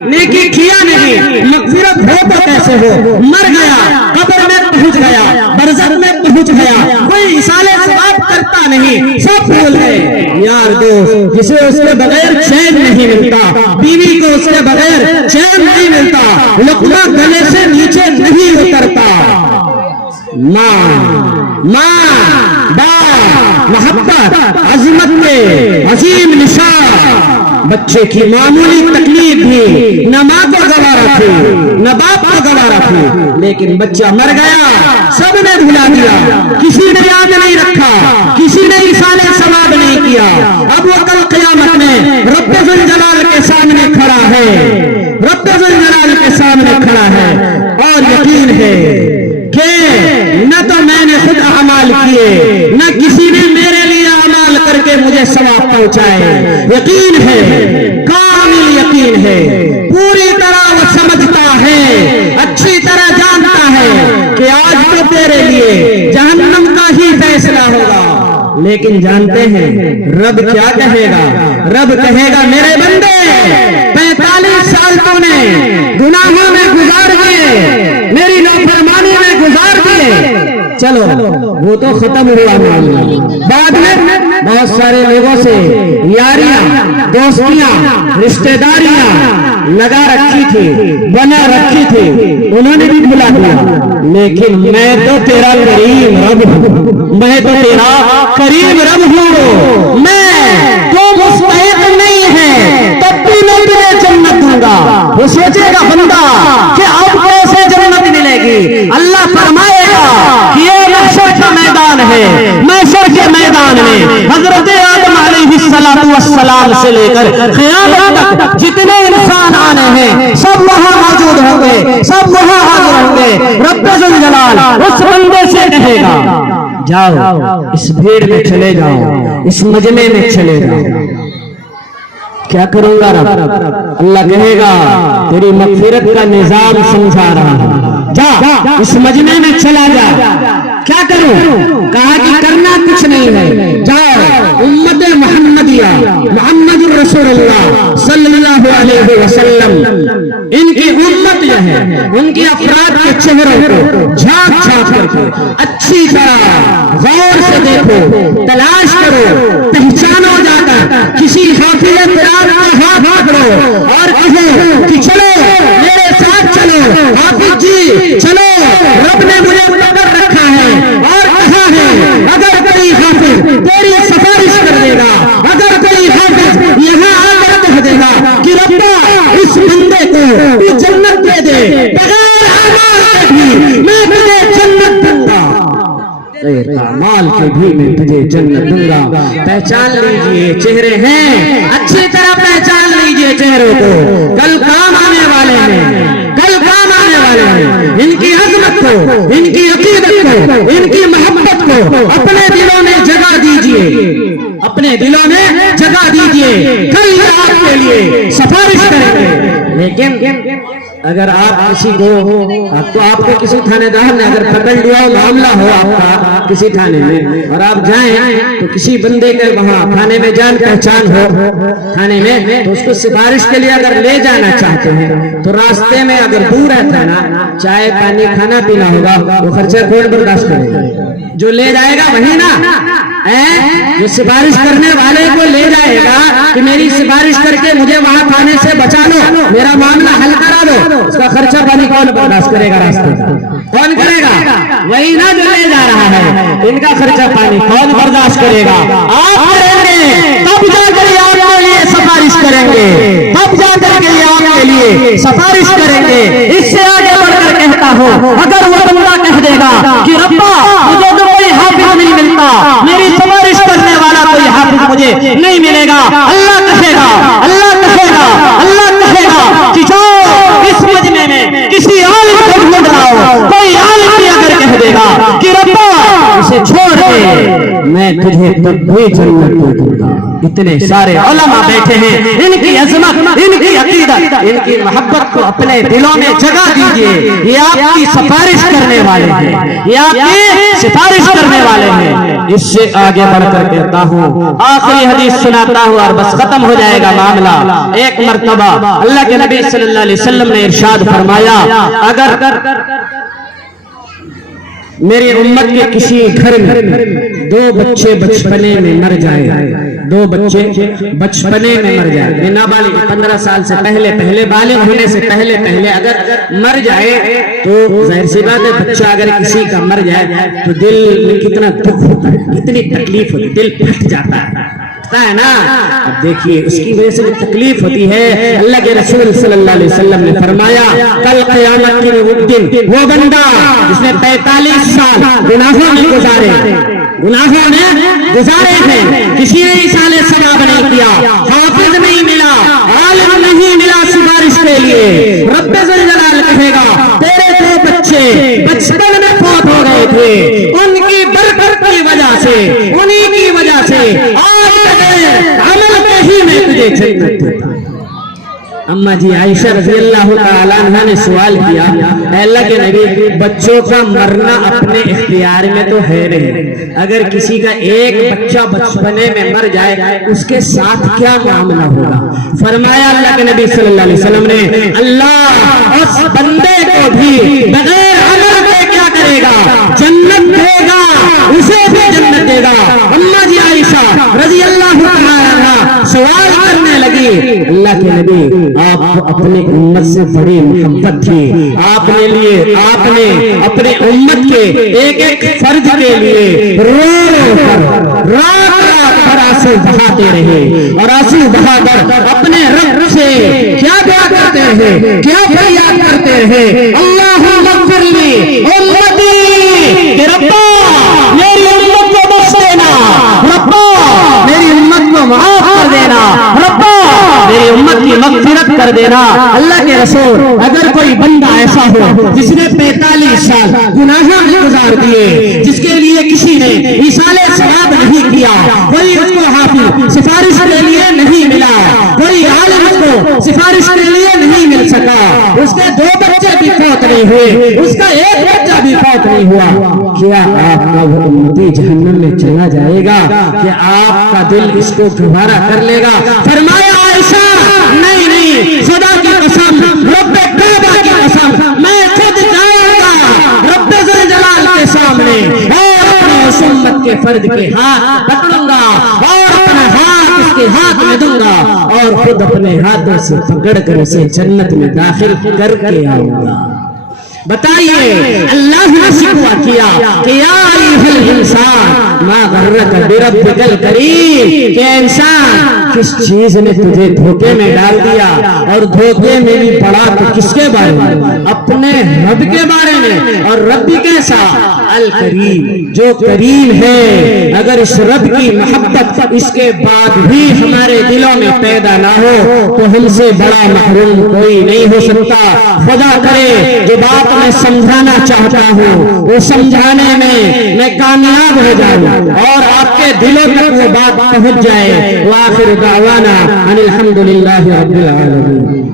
نیکی کیا نہیں، مغفرت ہو تو کیسے ہو؟ مر گیا، قبر میں پہنچ گیا، برزخ میں پہنچ گیا، کوئی اصالے ثواب کرتا نہیں، سب بھول گئے۔ یار دوست جسے اس کے بغیر چین نہیں ملتا، بیوی کو اس کے بغیر چین نہیں ملتا، لقمہ گلے سے نیچے نہیں اترتا، ماں باپ محبت عظمت کے عظیم نشان، بچے کی معمولی تکلیف بھی نہ ماں کو گوارا تھی نہ باپ کو گوارا تھی، لیکن بچہ مر گیا، سب نے بھلا دیا، کسی نے یاد نہیں رکھا، کسی نے ایصال ثواب نہیں کیا۔ اب وہ کل قیامت میں رب ذوالجلال کے سامنے کھڑا ہے، رب ذوالجلال کے سامنے کھڑا ہے، اور یقین ہے کہ نہ تو میں نے خود اعمال کیے، نہ کسی نے میرے لیے اعمال کر کے مجھے ثواب پہنچائے۔ یقین ہے، کامل یقین ہے، پوری طرح وہ سمجھتا ہے، اچھی طرح جانتا ہے کہ آج تو تیرے لیے جہنم کا ہی فیصلہ ہوگا، لیکن جانتے ہیں رب کیا کہے گا؟ رب کہے گا میرے بندے 45 سال تو نے گناہوں میں گزار دیے، میری نافرمانی میں گزار دیے، چلو وہ تو ختم ہوا معاملہ، بعد میں بہت سارے لوگوں سے یاریاں، دوستیاں، رشتہ داریاں لگا رکھی تھی، بنا رکھی تھی، انہوں نے بھی بھلا دیا، لیکن میں تو تیرا کریم رب ہوں، میں تو تیرا کریم رب ہوں، میں تو مستحق نہیں ہے تب بھی میں تجھے جنت دوں گا۔ وہ سوچے گا بندہ کہ اب کیسے جنت ملے گی؟ اللہ فرمائے گا کہ یہ محشر کا میدان ہے، محشر کے میدان میں حضرت آدم علیہ السلام سے لے کر قیامت تک جتنے انسان آنے ہیں سب وہاں موجود ہوں گے، سب وہاں حاضر ہوں گے۔ رب ذوالجلال اس بندے سے کہے گا جاؤ اس بھیڑ میں چلے جاؤ، اس مجمع میں چلے جاؤ۔ کیا کروں گا رب؟ اللہ کہے گا تیری مغفرت کا نظام سمجھا رہا ہوں، جا اس مجمع میں چلا جا۔ کیا کروں؟ کہا کہ کرنا کچھ نہیں ہے، جاؤ امت محمدیہ محمد رسول اللہ صلی اللہ علیہ وسلم، ان کی امت یہ ہے، ان کی افراد کے چہروں کو جھانک جھانک کر کے اچھی طرح غور سے دیکھو، تلاش کرو، پہچانو جا کر، کسی حافظ قرآن کا ہاتھ پکڑو اور کہو کہ چلو میرے ساتھ چلو، حافظ جی چلو، رب نے مجھے پکڑ رکھا ہے اور کہا ہے اگر کوئی حافظ تیری سفارش کر دے گا، اگر کوئی حافظ یہاں آ کر کہہ دے گا کہ ربا اس بندے کو تو جنت دے دے، بغیر اعمال کے بھی میں تجھے جنت دوں گا، غیر اعمال کے بھی میں تجھے جنت دوں گا۔ پہچان لیجئے چہرے ہیں، اچھی طرح پہچان لیجئے چہروں کو، کل کام آنے والے ہیں، کل کام آنے والے ہیں۔ ان کی عظمت کو، ان کی عقیدت کو، ان کی محبت کو اپنے دلوں میں جگہ دیجئے، اپنے دلوں میں جگہ دیجئے، کل آپ کے لیے سفارش کریں گے۔ لیکن اگر آپ کسی کو، اب تو آپ کو کسی تھانے دار نے اگر پکڑ لیا ہو، معاملہ ہو آپ کا کسی تھانے میں اور آپ جائیں تو کسی بندے کے وہاں تھانے میں جان پہچان ہو تھانے میں، تو اس کو سفارش کے لیے اگر لے جانا چاہتے ہیں تو راستے میں اگر دور ہے تھانا، چائے پانی کھانا پینا ہوگا، وہ خرچہ کون برداشت کرے گا؟ جو لے جائے گا وہی نا، جو سفارش کرنے والے کو لے جائے گا کہ میری سفارش کر کے مجھے وہاں تھانے سے بچا لو، میرا معاملہ حل کرا دو، اس کا خرچہ پانی کون برداشت کرے گا؟ راستے کون کرے گا؟ وہی نا جو لے جا رہا ہے، ان کا خرچہ پانی کون برداشت کرے گا؟ آپ کریں گے، تب جا کر یہ آپ کے لیے سفارش کریں گے، تب جا کر کے یہ آپ کے لیے سفارش کریں گے۔ اس سے آگے بڑھ کر کہتا ہوں، اگر وہ بندہ کہہ دے گا کہ ربا مجھے تو کوئی حافظ نہیں ملتا، میری سفارش کرنے والا کوئی حافظ مجھے نہیں ملے گا، اللہ کہے گا، اللہ کہے گا، اللہ کہے گا کہ جاؤ اس مجمع میں کسی عالم کو ڈھونڈ لاؤ۔ کوئی عالم بھی اگر کہہ دے گا کہ ربا اسے چھوڑ دے، میں تجھے تب بھی جنت دے دوں گا۔ اتنے سارے علماء بیٹھے ہیں، ان کی عظمت، ان کی عقیدت، ان کی محبت کو اپنے دلوں میں جگہ دیجئے۔ یہ آپ کی سفارش کرنے والے ہیں، یہ آپ کی سفارش کرنے والے ہیں۔ اس سے آگے بڑھ کر کہتا ہوں، آخری حدیث سناتا ہوں اور بس ختم ہو جائے گا معاملہ۔ ایک مرتبہ اللہ کے نبی صلی اللہ علیہ وسلم نے ارشاد فرمایا، اگر میری امت کے کسی گھر میں 2 بچے بچپنے میں مر جائے، 2 بچے بچپنے میں مر جائے، نابالغ 15 سال سے پہلے بالغ ہونے سے پہلے اگر مر جائے تو ظاہر سی بات ہے بچہ اگر کسی کا مر جائے تو دل میں کتنا دکھ ہوتا ہے، کتنی تکلیف ہوتی ہے، دل پھٹ جاتا ہے نا۔ اب دیکھیے اس کی وجہ سے تکلیف ہوتی ہے۔ اللہ کے رسول صلی اللہ علیہ وسلم نے فرمایا، کل قیامت کے دن وہ بندہ جس نے 45 سال گناہوں میں گزارے تھے، کسی نے ایصال ثواب نہیں کیا، حافظ نہیں ملا، عالم نہیں ملا سفارش کے لیے، رب ذوالجلال کہے گا تیرے 2 بچے بچپن میں فوت ہو گئے تھے، ان کی برکت کی وجہ سے، انہی کی وجہ سے عمل میں ہی میں تجھے جنت دیتا۔ اما جی عائشہ رضی اللہ تعالی عنہ نے سوال کیا، اے اللہ کے نبی بچوں کا مرنا اپنے اختیار میں تو ہے نہیں، اگر کسی کا ایک بچہ بچپنے میں مر جائے اس کے ساتھ کیا معاملہ ہوگا؟ فرمایا اللہ کے نبی صلی اللہ علیہ وسلم نے، اللہ اس بندے کو بھی بغیر عمل کے کیا کرے گا؟ جنت دے گا، اسے بھی جنت دے گا۔ اما جی عائشہ رضی اللہ تعالی عنہ سوال کرنے لگی، اللہ کے نبی آپ کو اپنی امت سے بڑی محبت تھی، آپ نے اپنے امت کے ایک فرد کے لیے رات بھر آنسو بہاتے رہے، اور آنسو بہا کر اپنے رب سے کیا دعا کرتے رہے، کیا فریاد کرتے رہے، اللہم اغفر لی امتی، کہ ربا میری امت کو بخش دینا، ربا میری امت کو معاف کر دینا، ربا میری امت کی مغفرت کر دینا۔ اللہ کے رسول اگر کوئی بندہ ایسا ہو جس نے 45 سال گناہوں میں گزار دیے، جس کے لیے کسی نے ایصال ثواب نہیں کیا، کوئی اس کو حافظ سفارش کے لیے نہیں ملا، کوئی عالم اس کو سفارش کے لیے نہیں مل سکا، اس کے 2 بچے بھی فوت نہیں ہوئے، اس کا 1 بچہ بھی فوت نہیں ہوا، کیا آپ کا وہ امتی جہنم میں چلا جائے گا کہ آپ کا دل اس کو گوارا کر لے گا؟ فرمایا عائشہ نہیں، خدا کی قسم، رب کعبہ کی قسم، میں خود جاؤں گا رب ذوالجلال کے سامنے اور اپنے اس امت کے فرد کے ہاتھ پکڑوں گا اور اپنا ہاتھ اس کے ہاتھ میں دوں گا اور خود اپنے ہاتھوں سے پکڑ کر اسے جنت میں داخل کر کے آؤں گا۔ بتائیے اللہ نے شکوہ کیا کہ یا ایھا الانسان ما غرک بربک الکریم، کہ انسان کس چیز نے تجھے دھوکے میں ڈال دیا، اور دھوکے میں بھی پڑا تو کس کے بارے میں؟ اپنے رب کے بارے میں، اور رب کیسا؟ الکریم، جو کریم ہے۔ اگر اس رب کی محبت اس کے بعد بھی ہمارے دلوں میں پیدا نہ ہو تو ہم سے بڑا محروم کوئی نہیں ہو سکتا۔ خدا کرے جو بات میں سمجھانا چاہتا ہوں وہ سمجھانے میں کامیاب ہو جاؤں اور آپ کے دلوں تک وہ بات پہنچ جائے۔ وآخر دعوانا ان الحمد للہ رب العالمین۔